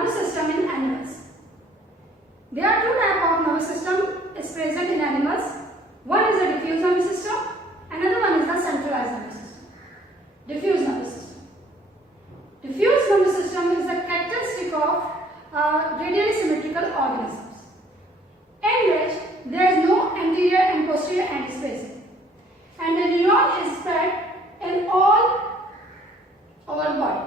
nervous system in animals. There are two types of nervous system is present in animals. One is the diffuse nervous system, another one is the centralized nervous system. Diffuse nervous system. Diffuse nervous system is the characteristic of radially symmetrical organisms, in which there is no anterior and posterior end space, and the neuron is spread in all over the body.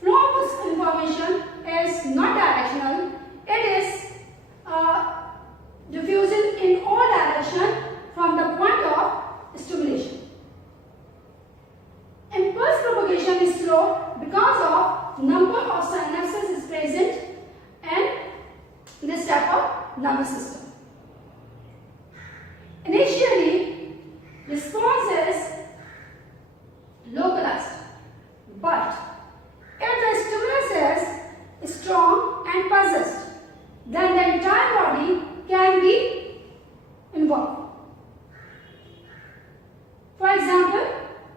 Flow of information is not directional, it is diffusing in all directions from the point of stimulation. Impulse propagation is slow because of number of synapses is present in this type of nervous system. Initially, response is localized, but if the stimulus is strong and persists, then the entire body can be involved. For example,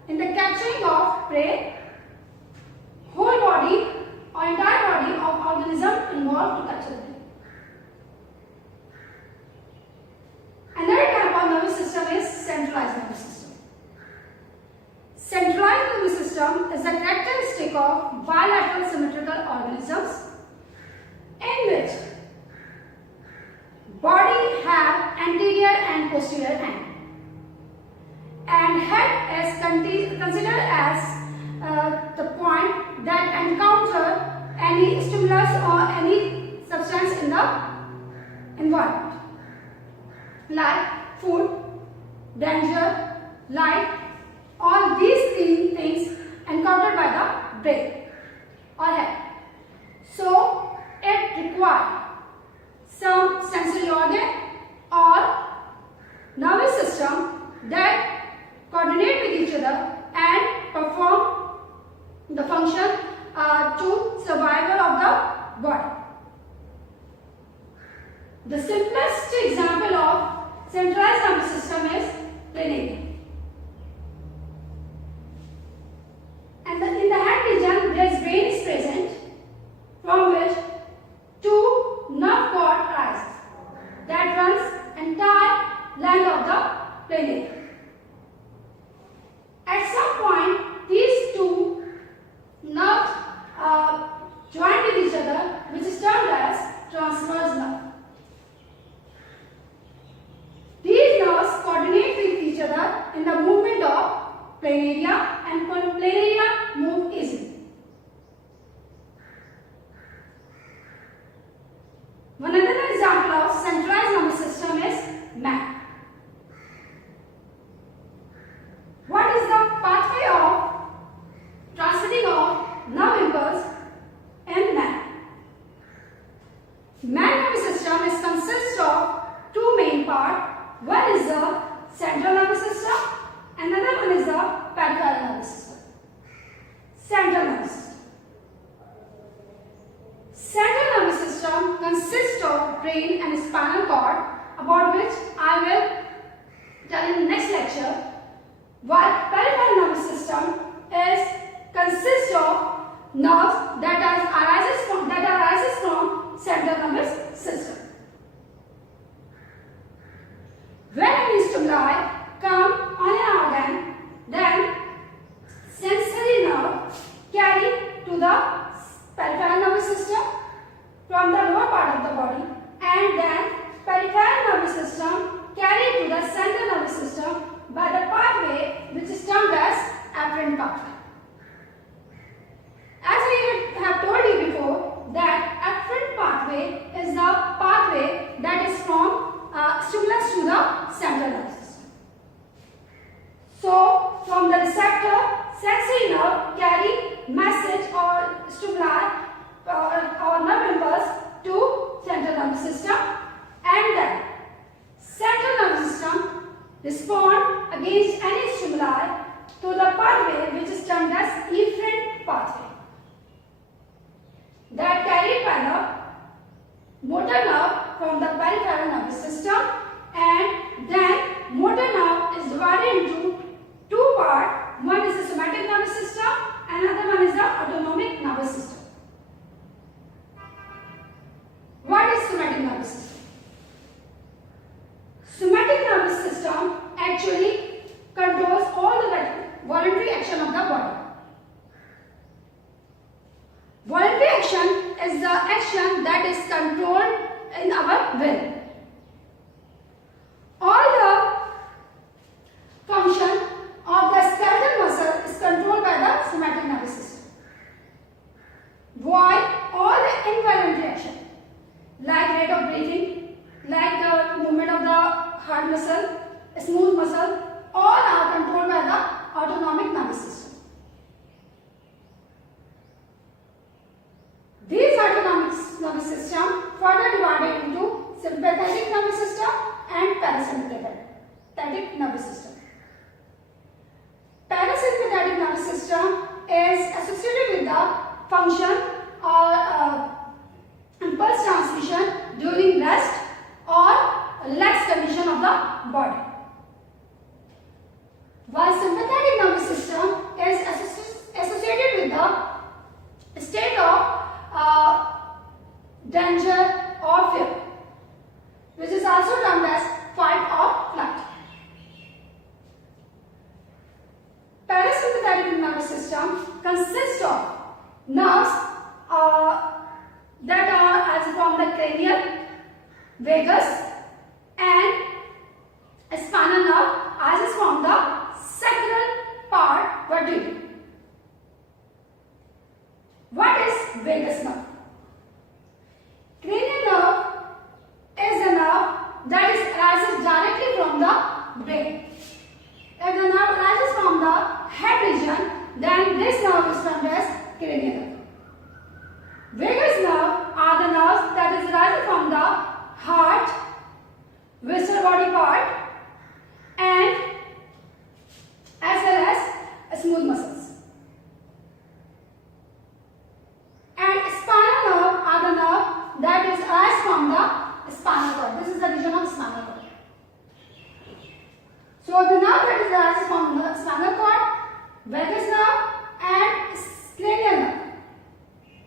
in the capturing of prey, whole body or entire body of organism involved to capture the prey. Another type of nervous system is centralized nervous system. Centralized nervous system is a characteristic of bilateral symmetrical organisms in which body have anterior and posterior end, and head is considered as the point that encounter any stimulus or any substance in the environment, like food, danger, light. All these things encountered by the brain or head. So it requires some sensory organ or nervous system that coordinate with each other and perform the function to survival of the body. The simplest example of centralized nervous system is planaria. And in the head region, there is brain is present, from which two nerve cord arises that runs entire length of the planaria. At some point, these two nerves join with each other, which is termed as transverse nerve. These nerves coordinate with each other in the movement of planaria, and planaria move easily. One another example of centralized nervous system is man. What is the pathway of transmitting of nerve impulse in man? Man nervous system is consists of two main parts. One is the central nervous system, another one is the peripheral nervous system. Central nervous system. Central nervous system consists of brain and spinal cord, about which I will tell in the next lecture. While peripheral nervous system consists of nerves that arises from central nervous system. When any stimuli come on an organ, then sensory nerve carry to the peripheral nervous system from the lower part of the body, and then peripheral nervous system carry to the central nervous system by the pathway which is termed as afferent pathway. As I have told you before, that afferent pathway is the pathway that is from stimulus to the central nervous system. So, from the receptor, sensory nerve carry message or stimuli or nerve impulse to central nervous system, and then central nervous system respond against any stimuli to the pathway which is termed as efferent pathway, that carried by the motor nerve from the peripheral nervous system, and then motor nerve is divided into two parts. One is the somatic nervous system, another one is the autonomic nervous system. voluntary action of the body. Voluntary action is the action that is controlled in our will. All the function of the skeletal muscle is controlled by the somatic nervous system. While all the involuntary action, like rate of breathing, like the movement of the heart muscle, smooth muscle, all are controlled by the autonomic nervous system. These autonomic nervous system further divided into sympathetic nervous system and parasympathetic nervous system. Parasympathetic nervous system is associated with the function or impulse transmission during rest or lax condition of the body. While sympathetic nervous system is associated with the state of danger or fear, which is also termed as fight or flight. Parasympathetic nervous system consists of nerves that are as from the cranial, vagus, and spinal nerve as is from the sacral part vertebrae. What is vagus nerve? Cranial nerve is a nerve that arises directly from the brain. If the nerve arises from the head region, then this nerve is termed as cranial nerve. Vagus nerve are the nerves that is arising from the heart, visceral body part, and as well as smooth muscles. And spinal nerve are the nerve that is arising from the spinal cord. This is the region of spinal cord. So the nerve that is arising from the spinal cord, vagus nerve, and cranial nerve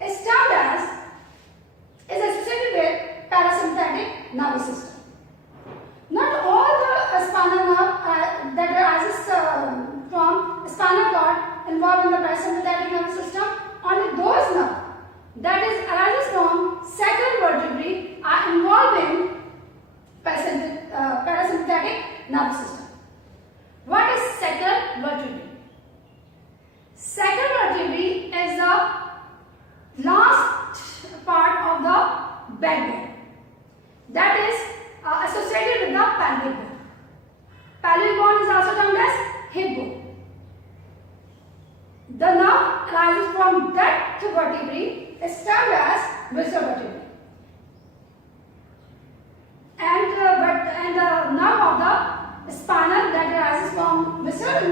is termed as, is associated with parasympathetic nervous system. Not all the spinal nerve that arises from spinal cord involved in the parasympathetic nervous system. Only those nerves that is arises from sacral vertebrae are involved in parasympathetic nervous system. What is sacral vertebrae? Sacral vertebrae is the last part of the backbone that is associated with the pelvic bone. Pelvic bone is also termed as hip bone. The nerve arises from that vertebrae is termed as visceral vertebrae. And the nerve of the spinal that arises from visceral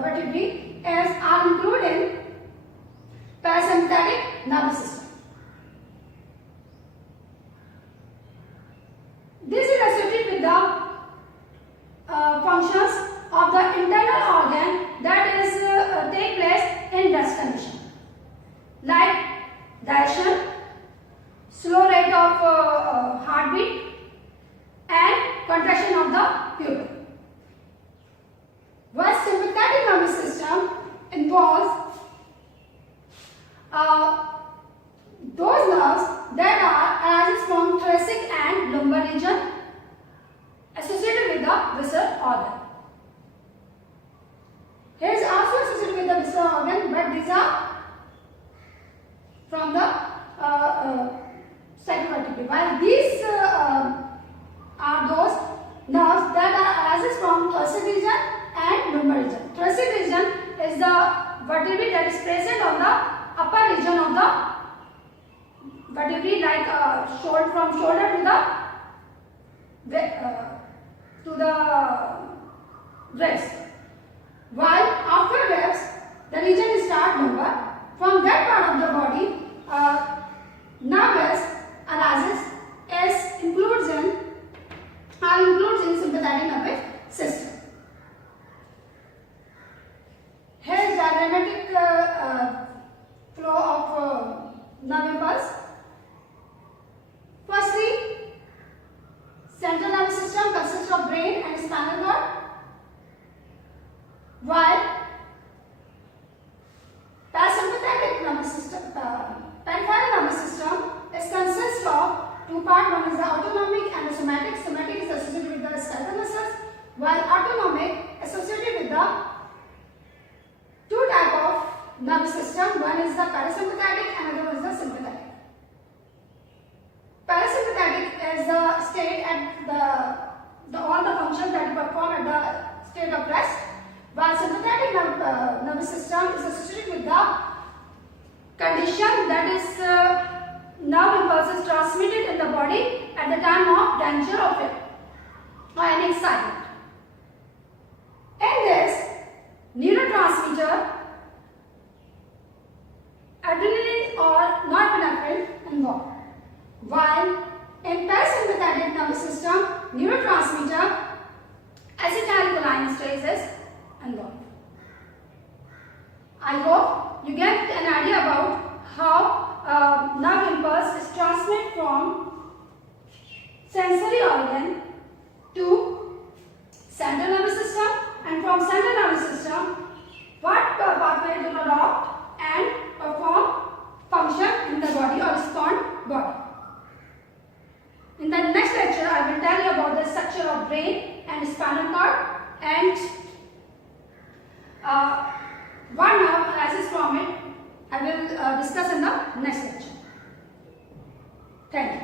vertebrae are included in parasympathetic nervous system. This is associated with the functions of the internal organ that is take place in rest condition, like digestion, slow rate of heartbeat, and contraction of the pupil. While sympathetic nervous system involves those nerves that are arises from thoracic and lumbar region associated with the visceral organ. Here is also associated with the visceral organ, but these are from the sacral vertebrae. While these are those nerves that are arises from thoracic region and lumbar region. Thoracic region is the vertebrae that is present on the upper region of the vertebrae, like from shoulder to the ribs. While after ribs, the region starts lumbar. From that part of the body, nerves arises includes in sympathetic nervous system. Here is diagrammatic flow of nerve impulse. Firstly, central nervous system consists of brain and spinal cord, while nervous system. One is the parasympathetic, another one is the sympathetic. Parasympathetic is the state at all the functions that you perform at the state of rest, while sympathetic nervous system is associated with the condition that is nerve impulses transmitted in the body at the time of danger or fear or any excitement. In this, neurotransmitter adrenaline or norepinephrine involved, while in parasympathetic nervous system, neurotransmitter acetylcholinesterase is involved. I hope you get an idea about how nerve impulse is transmitted from sensory organ to central nervous system, and from central nervous system what pathway it will adopt and perform function in the body or respond body. In the next lecture, I will tell you about the structure of brain and spinal cord and what nerve arises from it. I will discuss in the next lecture. Thank you.